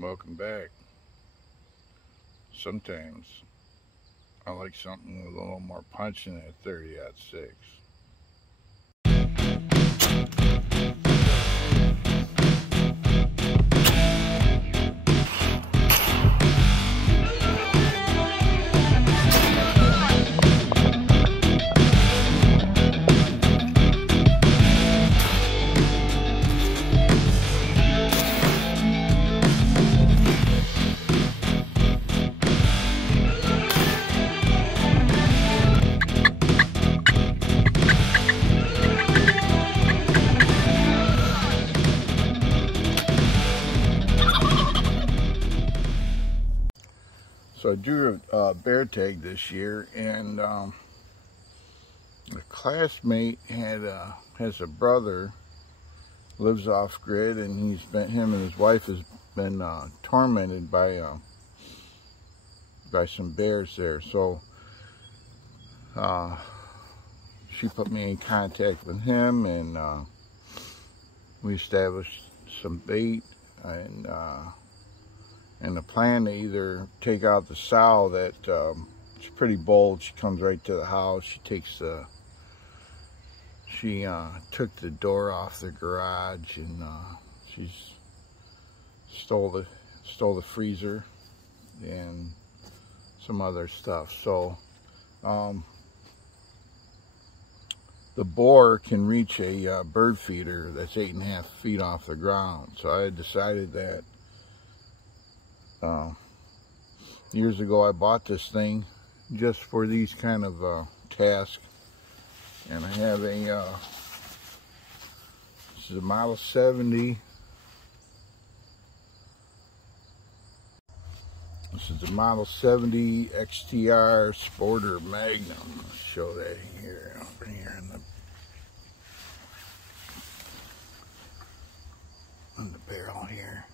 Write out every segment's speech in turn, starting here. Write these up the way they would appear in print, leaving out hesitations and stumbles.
Welcome back. Sometimes I like something with a little more punch than that 30-06. So I drew a bear tag this year, and a classmate has a brother, lives off grid, and him and his wife has been tormented by some bears there. So she put me in contact with him, and we established some bait and the plan to either take out the sow that she's pretty bold. She comes right to the house. She took the door off the garage, and she's stole the freezer and some other stuff. So the boar can reach a bird feeder that's 8.5 feet off the ground. So I had decided that years ago I bought this thing just for these kind of tasks, and I have this is a model 70. This is the model 70 XTR Sporter Magnum. I'll show that here, over here on the barrel here.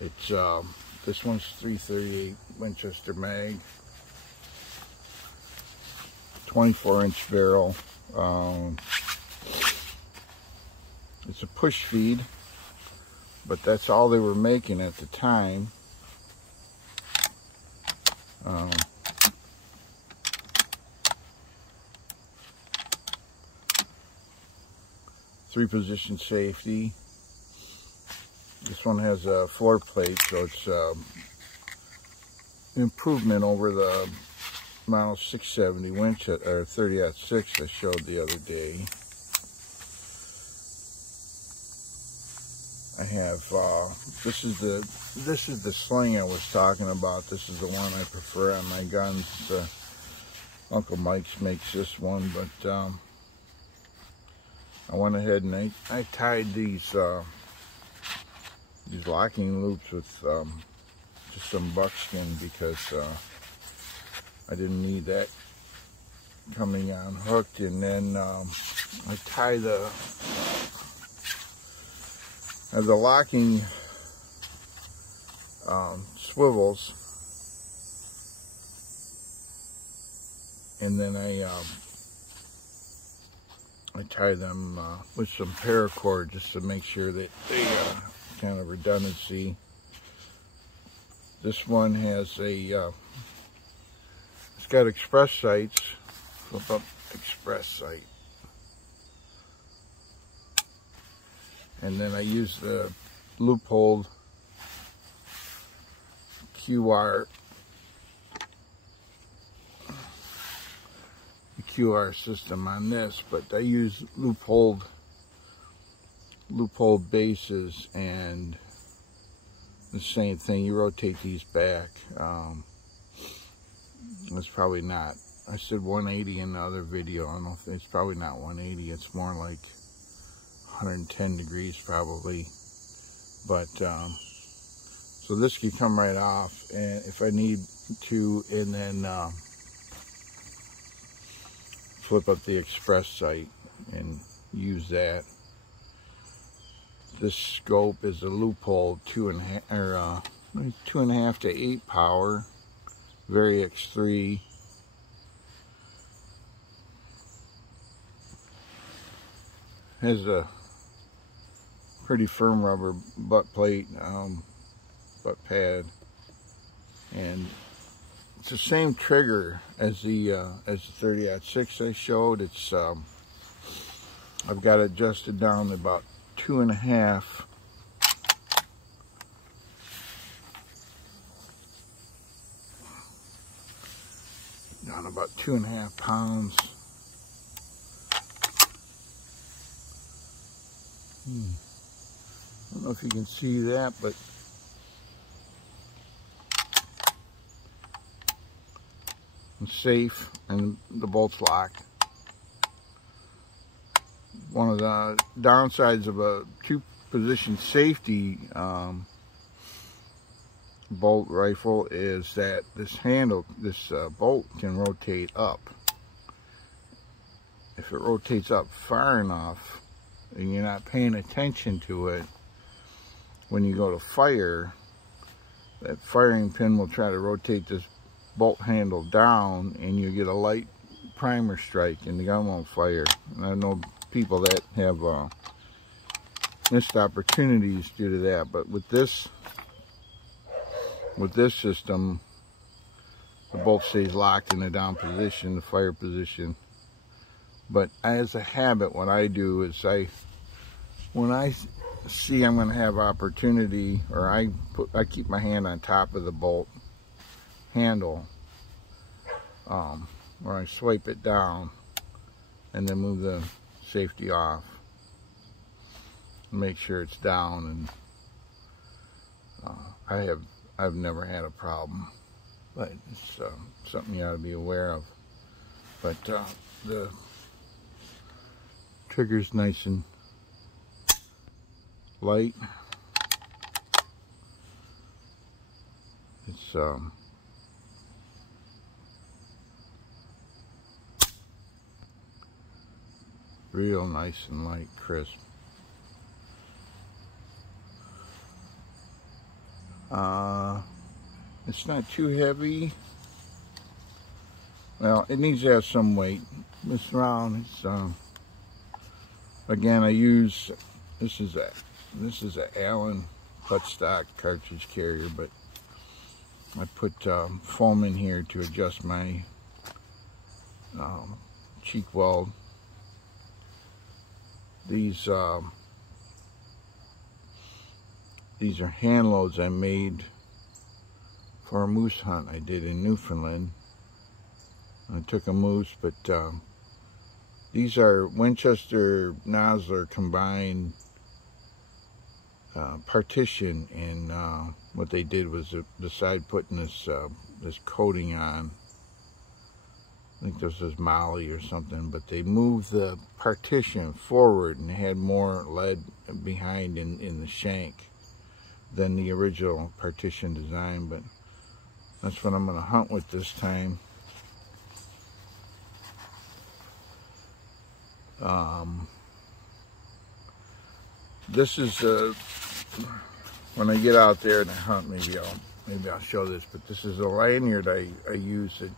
It's this one's 338 Winchester mag, 24-inch barrel. It's a push feed, but that's all they were making at the time. 3-position safety. This one has a floor plate, so it's an improvement over the model 670 Winchester or 30-06 I showed the other day. I have this is the sling I was talking about. This is the one I prefer on my guns. Uncle Mike's makes this one, but I went ahead and I tied these locking loops with just some buckskin, because I didn't need that coming on hooked. And then I tie the locking swivels, and then I tie them with some paracord just to make sure that they kind of redundancy. This one has it's got express sights. Flip up express sight, and then I use the loophole QR system on this, but I use loophole bases, and the same thing. You rotate these back. It's probably not, I said 180 in the other video. I don't think it's probably not 180. It's more like 110 degrees probably. But so this can come right off, and if I need to, and then flip up the express sight and use that. This scope is a loophole 2.5 to 8 power, Vari X3. Has a pretty firm rubber butt plate, butt pad, and it's the same trigger as the 30-06 I showed. It's I've got it adjusted down to about 2.5. Down about 2.5 pounds. I don't know if you can see that, but it's safe and the bolt's locked. One of the downsides of a 2-position safety bolt rifle is that this handle, this bolt can rotate up. If it rotates up far enough and you're not paying attention to it, when you go to fire, that firing pin will try to rotate this bolt handle down and you get a light primer strike and the gun won't fire. And I know people that have missed opportunities due to that, but with this system, the bolt stays locked in the down position, the fire position. But as a habit, what I do is when I see I'm going to have opportunity, or I keep my hand on top of the bolt handle, where I swipe it down and then move the safety off, make sure it's down, and I've never had a problem, but it's something you ought to be aware of. But the trigger's nice and light. It's real nice and light, crisp. It's not too heavy. Well, it needs to have some weight. This round, it's again, I use this is a Allen buttstock cartridge carrier, but I put foam in here to adjust my cheek weld. These are hand loads I made for a moose hunt I did in Newfoundland. I took a moose, but these are Winchester Nosler combined partition, and what they did was decide putting this coating on. I think this was Molly or something, but they moved the partition forward and had more lead behind in the shank than the original partition design. But that's what I'm going to hunt with this time. This is when I get out there and I hunt, maybe I'll show this, but this is a lanyard I use it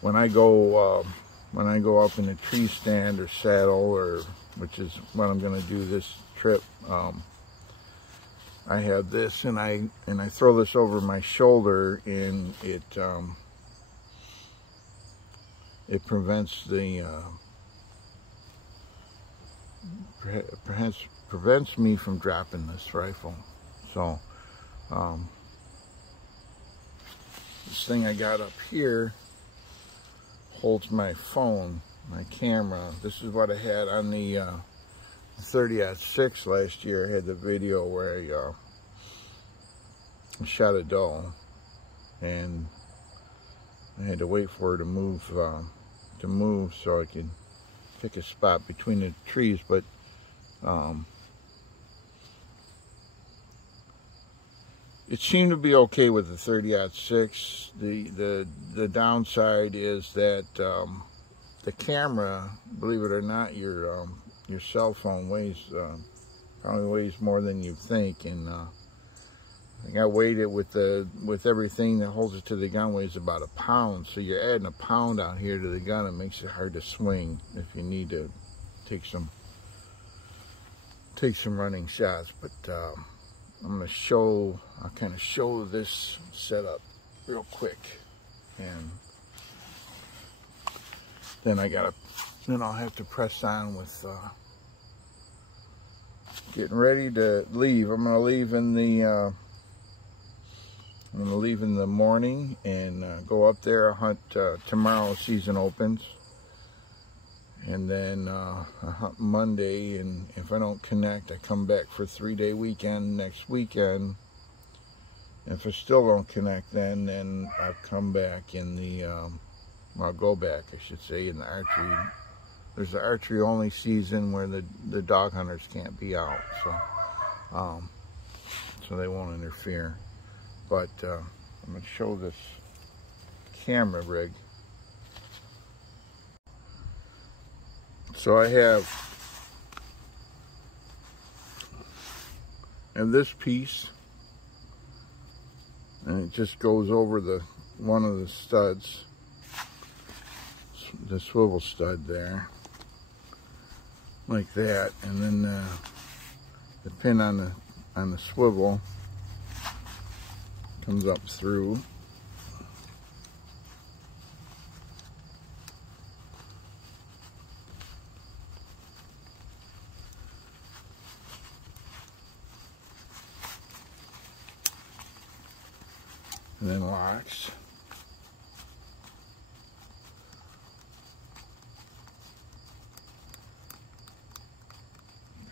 when I go up in a tree stand or saddle, or which is what I'm going to do this trip. I have this, and I throw this over my shoulder, and it prevents me from dropping this rifle. So this thing I got up here holds my phone, my camera. This is what I had on the 30-06 last year. I had the video where I shot a doe, and I had to wait for her to move so I could pick a spot between the trees. But it seemed to be okay with the 30-06. The downside is that the camera, believe it or not, your cell phone probably weighs more than you think, and I think I weighed it with everything that holds it to the gun, weighs about 1 pound. So you're adding 1 pound out here to the gun. It makes it hard to swing if you need to take some take some running shots, but I'll kind of show this setup real quick, and then I'll have to press on with getting ready to leave. I'm gonna leave in the morning and go up there, hunt tomorrow. Season opens, and then I hunt Monday, and if I don't connect, I come back for a 3-day weekend next weekend. If I still don't connect, then I'll come back in the I'll go back, I should say, in the archery. There's the archery only season where the dog hunters can't be out, so they won't interfere. But I'm going to show this camera rig. So I have this piece, and it just goes over one of the studs, the swivel stud there, like that, and then the pin on the swivel comes up through. And then locks.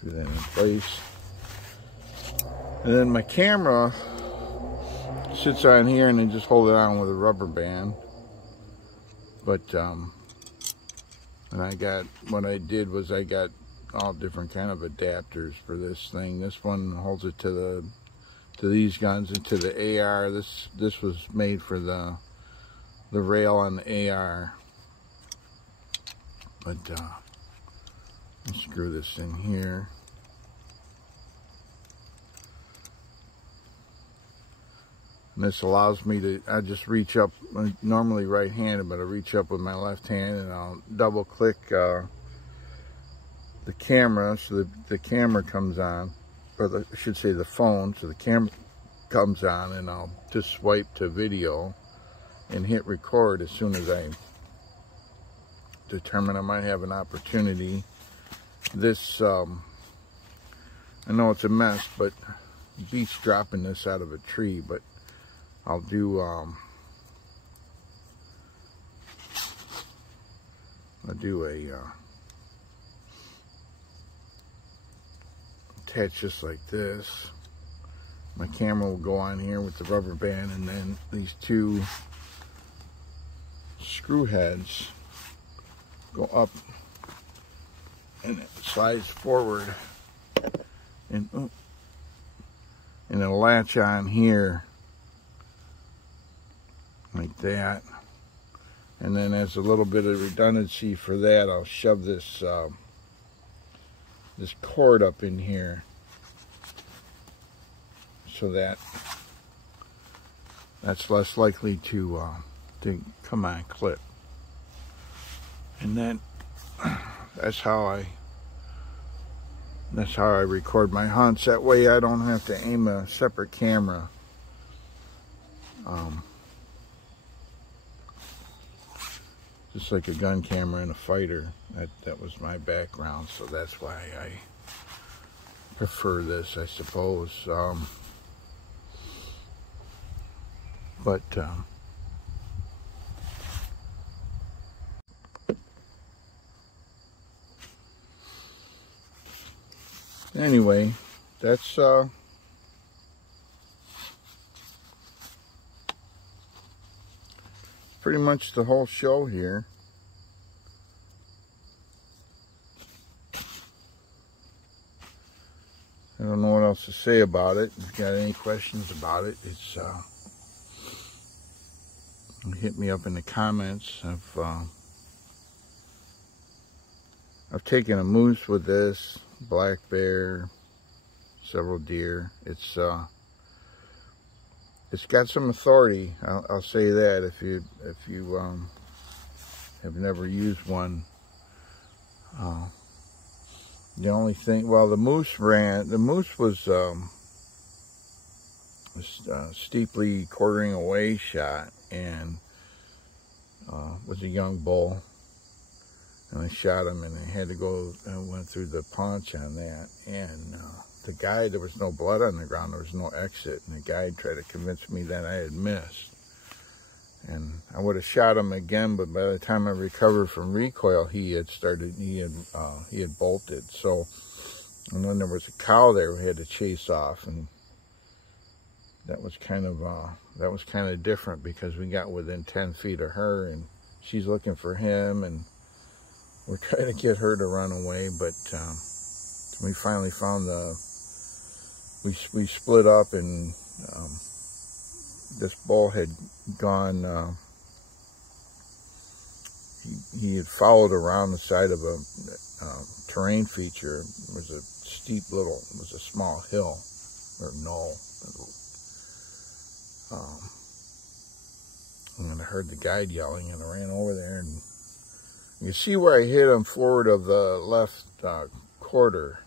Put that in place. And then my camera sits on here, and then just hold it on with a rubber band. But and what I did was I got all different kind of adapters for this thing. This one holds it to these guns and to the AR. This was made for the rail on the AR. But let's screw this in here. And this allows me to, I just reach up, I'm normally right-handed, but I reach up with my left hand, and I'll double click the camera, so the camera comes on, or I should say the phone, so the camera comes on, and I'll just swipe to video and hit record as soon as I determine I might have an opportunity. This, I know it's a mess, but it beats dropping this out of a tree, but I'll do attach just like this. My camera will go on here with the rubber band, and then these two screw heads go up, and it slides forward, and it'll latch on here like that. And then as a little bit of redundancy for that, I'll shove this this cord up in here, so that's less likely to come on clip. And then that's how I record my hunts. That way I don't have to aim a separate camera. Just like a gun camera and a fighter. That was my background, so that's why I prefer this, I suppose. Anyway, that's pretty much the whole show here. I don't know what else to say about it. If you got any questions about it, it's hit me up in the comments. I've taken a moose with this, black bear, several deer. It's got some authority. I'll say that. If you have never used one, The only thing, well, the moose was steeply quartering away shot, and was a young bull, and I shot him, and I had to go and went through the paunch on that, and the guide, there was no blood on the ground, there was no exit, and the guide tried to convince me that I had missed, and I would have shot him again, but by the time I recovered from recoil, he had bolted. So, and then there was a cow there we had to chase off, and that was kind of different, because we got within 10 feet of her, and she's looking for him, and we're trying to get her to run away, but we finally found we split up, and this bull had gone, he had followed around the side of a terrain feature. It was a steep it was a small hill, or knoll. And I heard the guide yelling, and I ran over there, and you see where I hit him forward of the left quarter.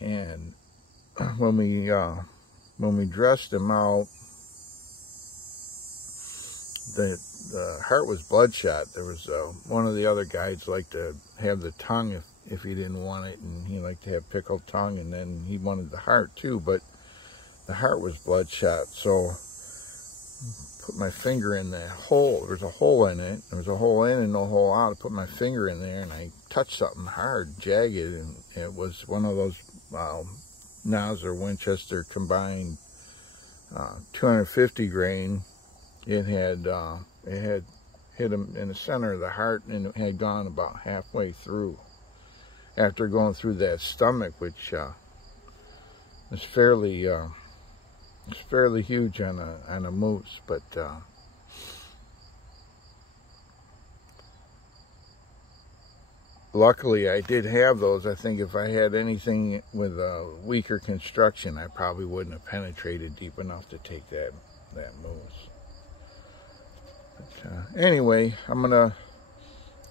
And when we dressed him out, the heart was bloodshot. There was one of the other guides liked to have the tongue if he didn't want it, and he liked to have pickled tongue, and then he wanted the heart too, but the heart was bloodshot. So put my finger in the hole. There was a hole in it. There was a hole in and no hole out. I put my finger in there, and I touched something hard, jagged, and it was one of those Nas or Winchester combined 250 grain. It had hit him in the center of the heart, and it had gone about halfway through. After going through that stomach, which is fairly huge on a moose, but luckily I did have those. I think if I had anything with a weaker construction, I probably wouldn't have penetrated deep enough to take that moose. But anyway, I'm gonna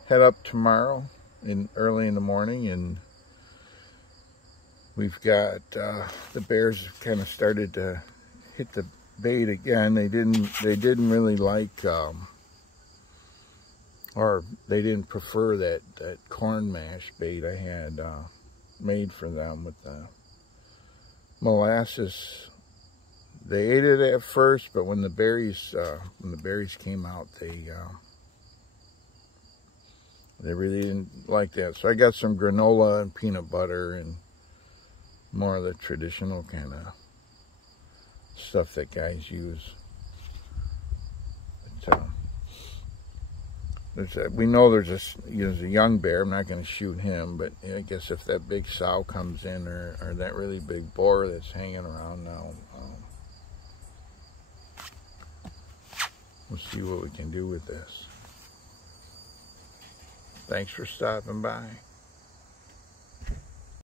head up tomorrow early in the morning, and we've got the bears have kind of started to hit the bait again. They didn't really like or they didn't prefer that corn mash bait I had made for them with the molasses. They ate it at first, but when the berries came out, they really didn't like that. So I got some granola and peanut butter and more of the traditional kind of stuff that guys use. But, we know there's a young bear. I'm not going to shoot him, but I guess if that big sow comes in, or that really big boar that's hanging around now, we'll see what we can do with this. Thanks for stopping by.